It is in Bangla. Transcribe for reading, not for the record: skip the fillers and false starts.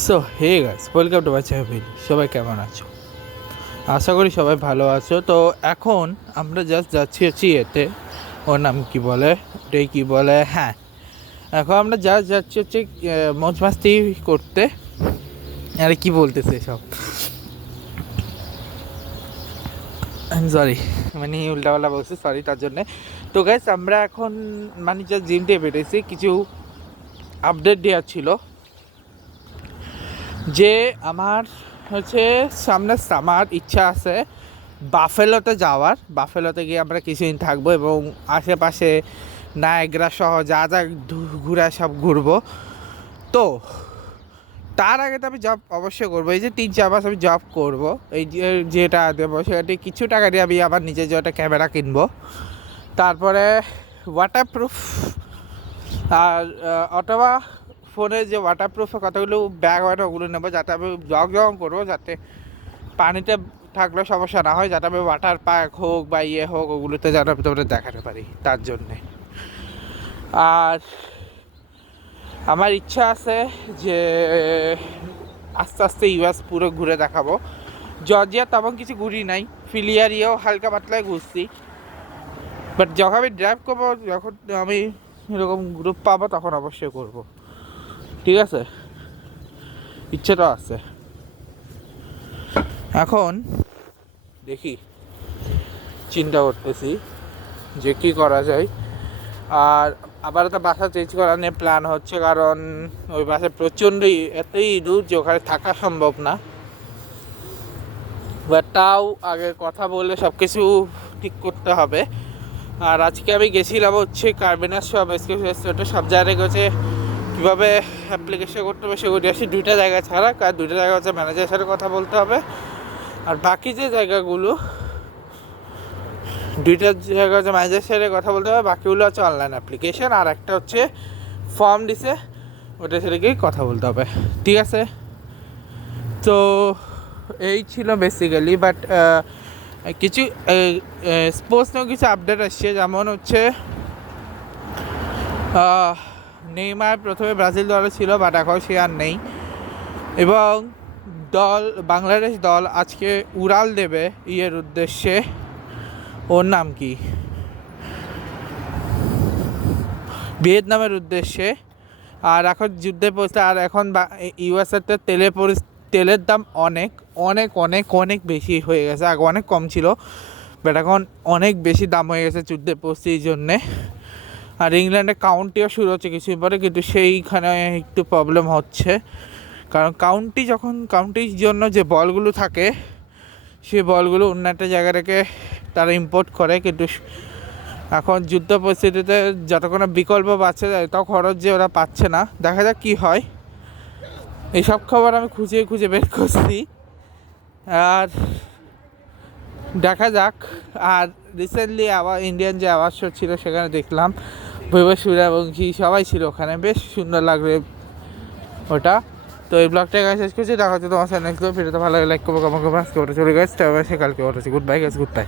So hey guys, welcome to my channel. সবাই কেমন আছো? আশা করি সবাই ভালো আছো। তো এখন আমরা জাস্ট যাচ্ছি এতে, ওর নাম কি বলে, ওটাই কি বলে, হ্যাঁ, এখন আমরা জাস্ট যাচ্ছি মজ মাস্তি করতে। আরে কি বলতেছে সব, সরি, মানে উল্টাপাল্টা বলছি, সরি তার জন্যে। তো গাইস আমরা এখন মানে জাস্ট জিম থেকে বেরিয়েছি, কিছু আপডেট দেওয়ার ছিল যে আমার হচ্ছে সামনে সামার ইচ্ছা আছে বাফেলোতে যাওয়ার। বাফেলোতে গিয়ে আমরা কিছুদিন থাকবো এবং আশেপাশে নায়াগ্রা সহ যা যা ঘুরে সব ঘুরবো। তো তার আগে তো আমি জব অবশ্যই করবো। এই যে 3-4 মাস আমি জব করবো, এই যেটা দেবো সেটা কিছু টাকা দিয়ে আমি আবার নিজে যে একটা ক্যামেরা কিনবো, তারপরে ওয়াটারপ্রুফ আর অথবা ফোনের যে ওয়াটারপ্রুফের কতগুলো ব্যাগ হয় না ওগুলো নেবো, যাতে আমি ব্লগ যখন করবো যাতে পানিতে থাকলে সমস্যা না হয়, যাতে আমি ওয়াটার পার্ক হোক বা ইয়ে হোক ওগুলোতে যেন আমি তোমাদের দেখাতে পারি তার জন্যে। আর আমার ইচ্ছা আছে যে আস্তে আস্তে ইউএস পুরো ঘুরে দেখাবো। জর্জিয়া তেমন কিছু ঘুরি নাই, ফিলিয়ারিও হালকা পাতলায় ঘুরছি, বাট যখন আমি ড্রাইভ করবো, যখন আমি এরকম গ্রুপ পাবো তখন অবশ্যই করব, ঠিক আছে? ইচ্ছেটা আছে। এখন দেখি, চিন্তা করতেছি যে কী করা যায়। আর আবার একটা বাসা চেঞ্জ করা নিয়ে প্ল্যান হচ্ছে, কারণ ওই বাসায় প্রচণ্ডই এতই দূর যে ওখানে থাকা সম্ভব না। বাট তাও আগে কথা বলে সব কিছু ঠিক করতে হবে। আর আজকে আমি গেছিলাম হচ্ছে কার্বিনাস সব রেস্টুরেন্টে, সব জায়গায় গেছে কীভাবে অ্যাপ্লিকেশন করতে হবে সেগুলি আসি। 2টা জায়গা ছাড়া, কার 2টা জায়গা হচ্ছে ম্যানেজারের সাথে কথা বলতে হবে, আর বাকি যে জায়গাগুলো 2টা জায়গা হচ্ছে ম্যানেজারের সাথে কথা বলতে হবে, বাকিগুলো হচ্ছে অনলাইন অ্যাপ্লিকেশন। আর একটা হচ্ছে ফর্ম দিছে, ওটার সাথে গিয়ে কথা বলতে হবে, ঠিক আছে? তো এই ছিল বেসিক্যালি। বাট কিছু স্পোর্টস নিয়েও কিছু আপডেট আসছে, যেমন হচ্ছে নেইমার প্রথমে ব্রাজিল দলে ছিল, বাট এখন সে আর নেই। এবং বাংলাদেশ দল আজকে উড়াল দেবে ইয়ের উদ্দেশ্যে, ওর নাম কি, ভিয়েতনামের উদ্দেশ্যে। আর এখন যুদ্ধের পরিস্থিতি, আর এখন ইউএসএতে তেলের দাম অনেক অনেক অনেক অনেক বেশি হয়ে গেছে। আগে অনেক কম ছিল, বাট এখন অনেক বেশি দাম হয়ে গেছে যুদ্ধের পরিস্থিতির জন্যে। আর ইংল্যান্ডে কাউন্টিও শুরু হচ্ছে কিছুদিন পরে, কিন্তু সেইখানে একটু প্রবলেম হচ্ছে, কারণ কাউন্টির জন্য যে বলগুলো থাকে সেই বলগুলো অন্য একটা জায়গা থেকে তারা ইম্পোর্ট করে, কিন্তু এখন যুদ্ধ পরিস্থিতিতে যতক্ষণ বিকল্প পাচ্ছে তত খরচ যে ওরা পাচ্ছে না। দেখা যাক কী হয়। এইসব খবর আমি খুঁজে খুঁজে বের করছি, আর দেখা যাক। আর রিসেন্টলি আবার ইন্ডিয়ান যে আওয়াজ শো ছিল সেখানে দেখলাম সূর্যবংশী সবাই ছিল ওখানে, বেশ সুন্দর লাগবে ওটা। তো এই ব্লগটা এখানে শেষ করছি, দেখা হচ্ছে তোমার সাথে নেক্সট ভিডিওতে। ভালো লাগে লাইক করবো, কমেন্ট করবো। আজকে ওটা চলে গেছে, কালকে ওটা good bye guys, good bye.